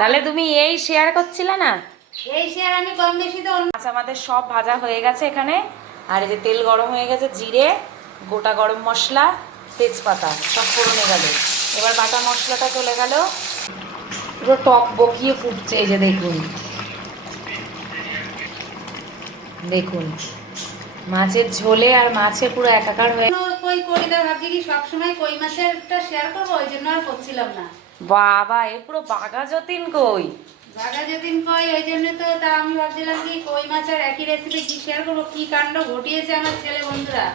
তাহলে তুমি এই শেয়ার করছিলে না? এই শেয়ার আমি কম বেশি তো আচ্ছা আমাদের সব ভাজা হয়ে গেছে এখানে। আর এই যে তেল গরম হয়ে গেছে জিরে গোটা গরম মশলা তেজপাতা সব ফোড়নে গেল। এবার বাটা মশলাটা চলে গেল। পুরো টক বকিয়ে ফুটছে এই যে দেখুন। দেখুন মাছের ঝোলে আর মাছে পুরো একাকার হয়ে কই করি ভাবছি কি সবসময় কই মাছেরটা শেয়ার করব? ওই জন্য আর করছিলাম না। বাবা, এ পুরো বাঘা যতীন কই? দাদা যেদিন কই? ওই জন্য তো তা আমি ভাবছিলাম কি কই মাছের একই রেসিপি কি শেয়ার করব? কি কাণ্ড ঘটিয়েছে আমার ছেলে বন্ধুরা?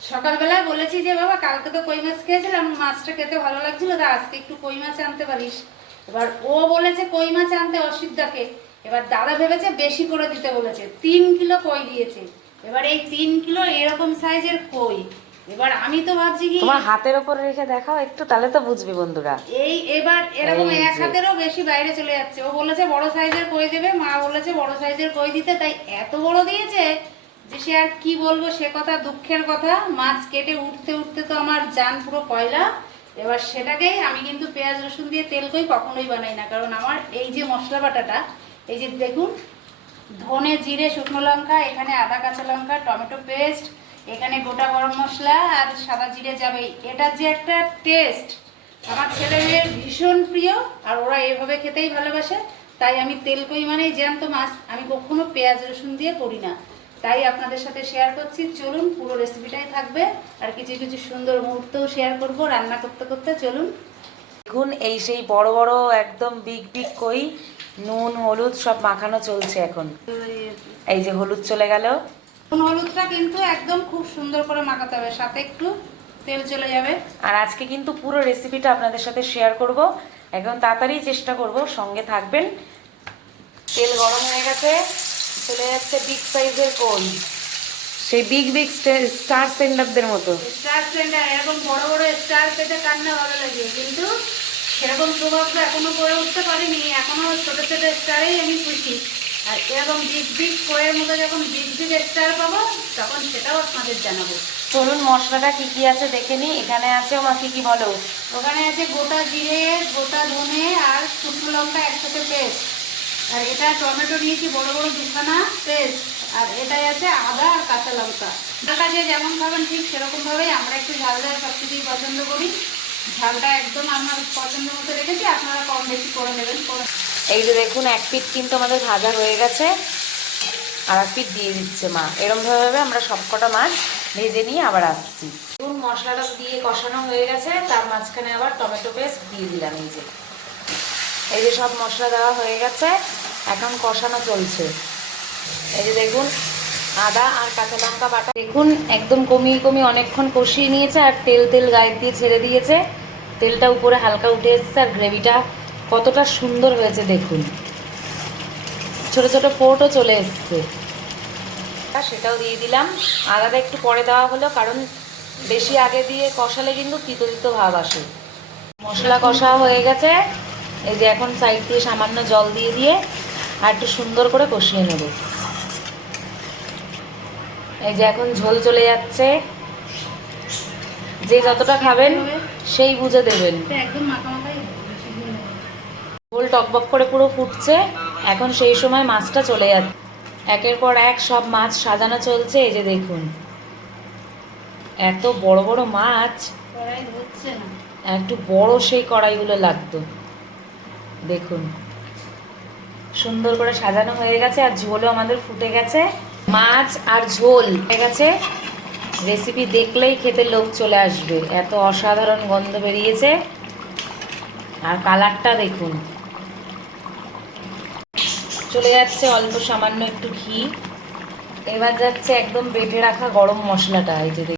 সকালবেলা বলেছি যে, বাবা, কালকে তো কই মাছ খেয়েছিলাম, মাছটা খেতে ভালো লাগছিল, তা আজকে একটু কই মাছ আনতে পারিস? এবার ও বলেছে, কই মাছ আনতে? অসিদ্ধাকে এবার দাদা ভেবেছে, বেশি করে দিতে বলেছে। তিন কিলো কই দিয়েছে। এবার এই তিন কিলো এরকম সাইজের কই? এবার আমি তো ভাবছি কি তোমার হাতের ওপরে রেখে দেখাও একটু তাহলে তো বুঝবি বন্ধুরা। এই এবার এরকম এক হাতেরও বেশি বাইরে চলে যাচ্ছে। ও বলেছে বড় সাইজের কই দেবে মা বলেছে বড় সাইজের কই দিতে তাই এত বড় দিয়েছে যে সে আর কি বলব সে কথা দুঃখের কথা। মাছ কেটে উঠতে উঠতে তো আমার জান পুরো কয়লা। এবার সেটাকেই আমি কিন্তু পেঁয়াজ রসুন দিয়ে তেল কই কখনোই বানাই না কারণ আমার এই যে মশলা বাটাটা এই যে দেখুন ধনে জিরে শুকনো লঙ্কা এখানে আদা কাঁচা লঙ্কা টমেটো পেস্ট এখানে গোটা গরম মশলা আর সাদা জিরে যাবে এটা যে একটা টেস্ট আমার ছেলে মেয়ের ভীষণ প্রিয়, আর ওরা এভাবে খেতেই ভালোবাসে। তাই আমি তেল কই মানেই জ্যান্ত মাছ, আমি কখনো পেঁয়াজ রসুন দিয়ে করি না। তাই আপনাদের সাথে শেয়ার করছি। চলুন, পুরো রেসিপিটাই থাকবে। আর কিছু কিছু সুন্দর মুহূর্তও শেয়ার করব রান্না করতে করতে। চলুন। দেখুন, এই সেই বড় বড় একদম বিগ বিগ কই, নুন, হলুদ সব মাখানো চলছে এখন। এই যে হলুদ চলে গেল। হলুদটা কিন্তু একদম খুব সুন্দর করে মাখাতে হবে সাথে একটু তেল চলে যাবে। আর আজকে কিন্তু পুরো রেসিপিটা আপনাদের সাথে শেয়ার করব। একদম তাড়াতাড়ি চেষ্টা করব সঙ্গে থাকবেন। তেল গরম হয়ে গেছে চলে যাচ্ছে বিগ সাইজের কই সেই বিগ বিগ স্টার সেন্ডারদের মতো। স্টার সেন্ডার এরকম বড় বড় স্টার পেতে কান্না ভালো লাগে কিন্তু সেরকম সৌভাগ্য এখনও করে উঠতে পারিনি এখনও ছোট ছোট স্টারেই আমি খুশি। আর এরকম বিগ বিগ কোয়ের মতো যখন বিগ বিগ স্টার পাবো তখন সেটাও আপনাদের জানাব। চলুন মশলাটা কি কি আছে দেখে নিই। এখানে আছে মা কি কি বলো? ওখানে আছে গোটা জিরে গোটা ধনে আর শুকনো লঙ্কা একসাথে পেস্ট আর এটা টমেটো নিয়েছি বড় বড় দুখানা পেস্ট আর এটাই আছে আদা আর কাঁচা লঙ্কা। যে যেমন খাবেন ঠিক সেরকম ভাবেই আমরা একটু ঝাল ঝাল সব কিছুই পছন্দ করি। ঝালটা একদম আমার পছন্দ মতো রেখেছি আপনারা কম বেশি করে নেবেন। করে এই যে দেখুন, এক পিঠ কিন্তু আমাদের ভাজা হয়ে গেছে। আর এক পিঠ দিয়ে দিচ্ছে মা। এরমভাবে আমরা সবকটা মাছ ভেজে নিয়ে আবার আসছি। দেখুন, মশলাটা দিয়ে কষানো হয়ে গেছে। তার মাঝখানে আবার টমেটো পেস্ট দিয়ে দিলাম এই যে। এই যে সব মশলা দেওয়া হয়ে গেছে। এখন কষানো চলছে। এই যে দেখুন, আদা আর কাঁচা লঙ্কা বাটা। দেখুন, একদম কমিয়ে কমিয়ে অনেকক্ষণ কষিয়ে নিয়েছে আর তেল তেল গায়ে দিয়ে ছেড়ে দিয়েছে। তেলটা উপরে হালকা উঠে এসছে আর গ্রেভিটা কতটা সুন্দর হয়েছে দেখুন। ছোট ছোট ফোটও চলে এসছে। সেটাও দিয়ে দিলাম। আদাটা একটু পরে দেওয়া হলো, কারণ বেশি আগে দিয়ে কষালে কিন্তু তিতো তিতো ভাব আসে। মশলা কষা হয়ে গেছে। এই যে এখন সাইড দিয়ে সামান্য জল দিয়ে দিয়ে আর একটু সুন্দর করে কষিয়ে নেব। এই যে এখন ঝোল চলে যাচ্ছে। যে যতটা খাবেন, সেই বুঝে দেবেন। একদম ঝোল টকবক করে পুরো ফুটছে। এখন সেই সময় মাছটা চলে যাচ্ছে। একের পর এক সব মাছ সাজানো চলছে এই যে দেখুন। এত বড় বড় মাছ। একটু বড় সেই কড়াইগুলো লাগতো। দেখুন। সুন্দর করে সাজানো হয়ে গেছে আর ঝোলও আমাদের ফুটে গেছে। মাছ আর ঝোল হয়ে গেছে। রেসিপি দেখলেই খেতে লোক চলে আসবে। এত অসাধারণ গন্ধ বেরিয়েছে। আর কালারটা দেখুন। চলে যাচ্ছে, অল্প সামান্য একটু ঘি এবার যাচ্ছে একদম বেটে রাখা গরম মশলাটা, এই যে।